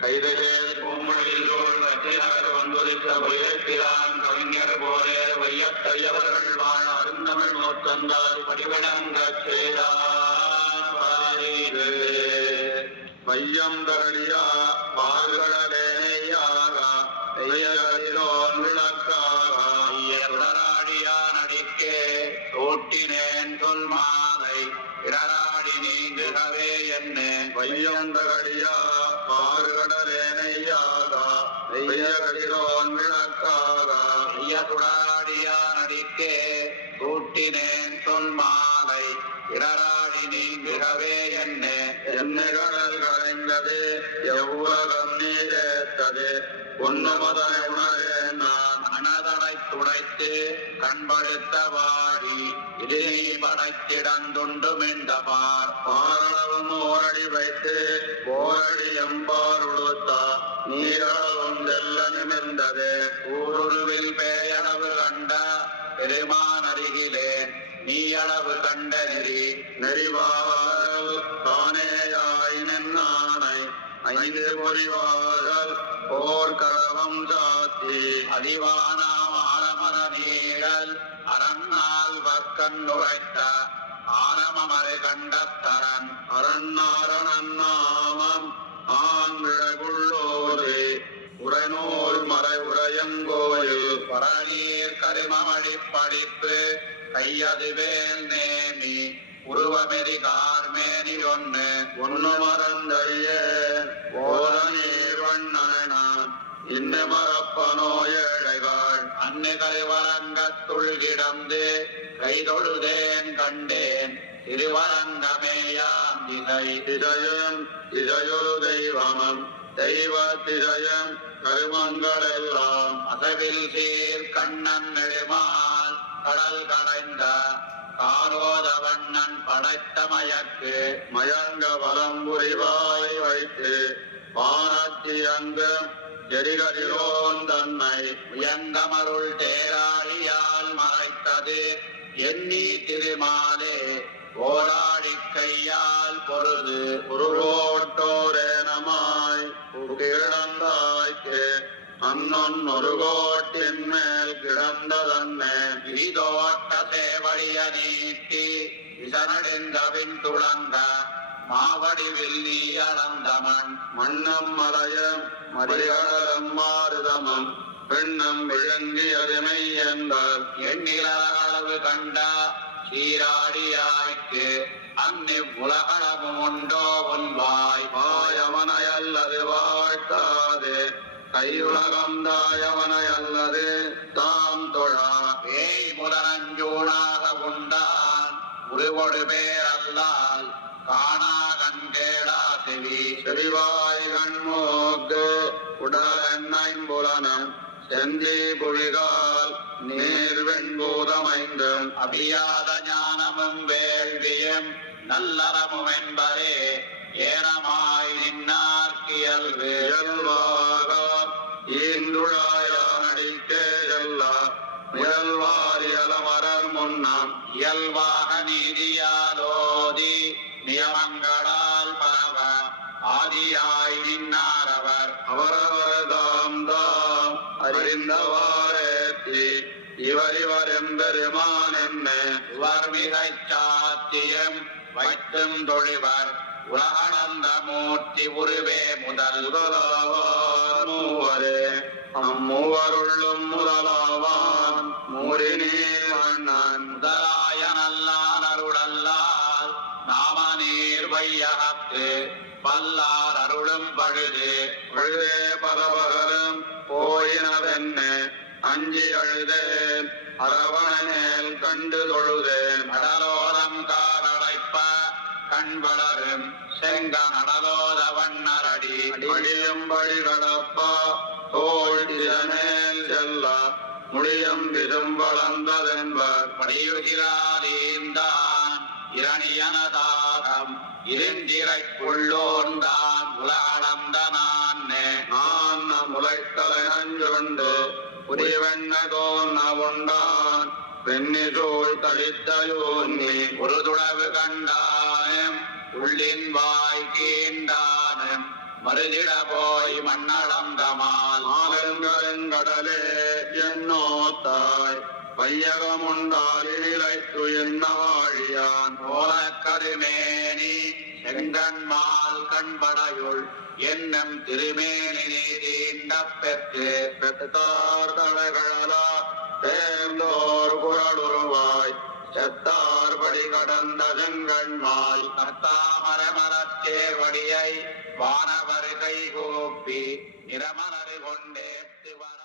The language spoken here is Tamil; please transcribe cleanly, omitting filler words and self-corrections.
கைதலே பூமொழியில் சூழ் கற்றினர் வந்துரித்த உயர்த்திலான் கவிஞர் போலே வையத்தறியவர்கள் வாழ அருந்தமிழ் நோத்தந்தால் படிவணங்கச் செய்தார் வையம் தரடியா பால்களேனையாகா ஐயரிலோன் விளக்காடியான் அடிக்கே தோட்டினேன் சொல் மாலை பிறராடி நீங்குகவே என்ன வையம் தரடியா பால்களேனையாகா ஐயரிலோன் விளக்காகா ஐயசுடாடியான் அடிக்கே தோட்டினேன் சொல் மாலை பிறராடி நீங்குகவே என்ன கடல் கலைந்தது எவ்வுலகம் நீரேத்தது பொன்னமதனை உணரே நான் மனதனை துடைத்து கண்படுத்த வாடி இது நீ படைத்திடந்துண்டு மென்ற பாரணவும் ஓரடி வைத்து ஓரடி எம்பார் உடுத்தா நீரளவும் செல்ல நிமிர்ந்தது ஊருருவில் பேயளவு கண்ட பெருமான் அருகிலேன் நீ அளவு கண்ட நெறிவார்கள் தானேயாய் நின்னானை ஐந்து பொறிவார்கள் போர்க்களவம் சாத்தி அதிவானாம் ஆரமர நீழல் அரண்நாள் வர்க்கன் உரைத்த ஆரமமரை கண்டத்தரன் அரண்ணாரணாமம் ஆண்விழகுள்ளோரே உரைநூல் மறை உரையங்கோயில் பரநீர் கரிமமழி படிப்பு கையதுவேல் நேமி உருவமெறி கார்மேனி ஒன்னு மறந்தறியே ஓதநீர் வண்ணனான் இன்ன மறப்பனோ ஏழைகள் அன்னு கருவரங்கத்துள் கிடந்து கைதொழுதேன் கண்டேன் திருவரங்கமேயாம் திசையும் திசையொரு தெய்வமம் தெய்வ திசையம் கருமங்கள் எல்லாம் அசவில் சீர் கண்ணன் நெடுமால் கடல் கடைந்த காலோத வண்ணன் படைத்த மயக்கு மயங்க வலம் புரிவாய் வைத்து வானத்தியங்கும் எரிகரிலோன் தன்னை உயங்கமருள் தேராழியால் மறைத்தது எண்ணி திருமாலே போராடி கையால் பொருது உருவோட்டோரேனமாய் கிடந்தாய்க்கு அன்னொன் ஒரு கோட்டின் மேல் கிடந்ததன்னே விரிதோட்ட சேவடிய நீட்டி விசனடிந்தவின் துளங்க மாவடிவில் நீ அளந்தமன் மண்ணும் மலையும் மறிகடலும் மாறுதமும் பெண்ணும் விழுங்கி அருமை என்பர் எண்ணிலளவு கண்ட சீராடியாய்க்கு அன்னி உலகளவும் உண்டோ உன்வாய் வாயவனை அல்லது வாழ்த்தாது கையுலகம் தாயவனை அல்லது தாம் தொழா பேய் முதலஞ்சூடாக உண்டான் உருவொடு பேரல்லால் காணா கண்கேடா செவிவாய் கண்மூக்கு உடல் எண்ணம்புலனம் செந்தி புவிகால் நீர் வெண்பூதமைந்தும் அபியாத ஞானமும் வேள்வியும் நல்லறமும் என்பரே ஏனமாய் நின்னார்க்கியல்வு இயல்வாக ஈந்துழாயானடிக்கே எல்லா முயல்வாரியலமரர் முன்னாம் இயல்வாக நீதியாலோதி நியமங்களால் பரவ ஆதியாய் நின்னாரவர் அவரவர் தாம் தாம் அறிந்தவாரேத்தி இவர் எம்பெருமான் என்ன இவர் மிகை சாத்தியம் வைத்தும் தொழிவர் உலகளந்த மூர்த்தி உருவே முதலாவான் மூவரே அம்மூவருள்ளும் முதலாவான் மூரினே வண்ணன் முதலாய நல்லான் அருளல்லால் நாம நீர் வையகத்து பல்லார் அருளும் பழுதே பலவகலும் போயினவென்ன அஞ்சி அழுதேன் அரவணனேல் கண்டு தொழுதேன் கடலோரம் காரடைப்ப கண் வளரும் செங்க நடலோத வண்ணரடி அடியும் வழி கடப்பா தோல் திசமேல் செல்ல முடியும் விரும் வளர்ந்ததென்பர் படியுகிறாதீந்தான் இரணியனதாகம் இருந்திரைக்குள்ளோன்தான் உலகளந்த நான் முளைத்தலை நஞ்சுண்டு புரிவெண்ணதோன் உண்டான் பெண்ணிசோல் தளித்தயோன்னி ஒரு துளவு கண்டானும் உள்ளின் வாய் கீண்டானும் மருதிட போய் மண்ணளந்தமால் ஆனங்கடலே என்னோத்தாய் வையகமுண்டாலி நிலைத்து எண்ணாழியான் ஓலக்கருமேனி செங்கண்மால் கண்படையுள் என்னும் திருமேனி நீதீண்ட பெற்று பெற்றார் தலைகளா தேர்ந்தோர் குரலுருவாய் செத்தார் படி கடந்த செங்கண்மால் கத்தாமர மரத்தேர்வடியை வானவர் கைகூப்பி நிறமலர் கொண்டேத்து வர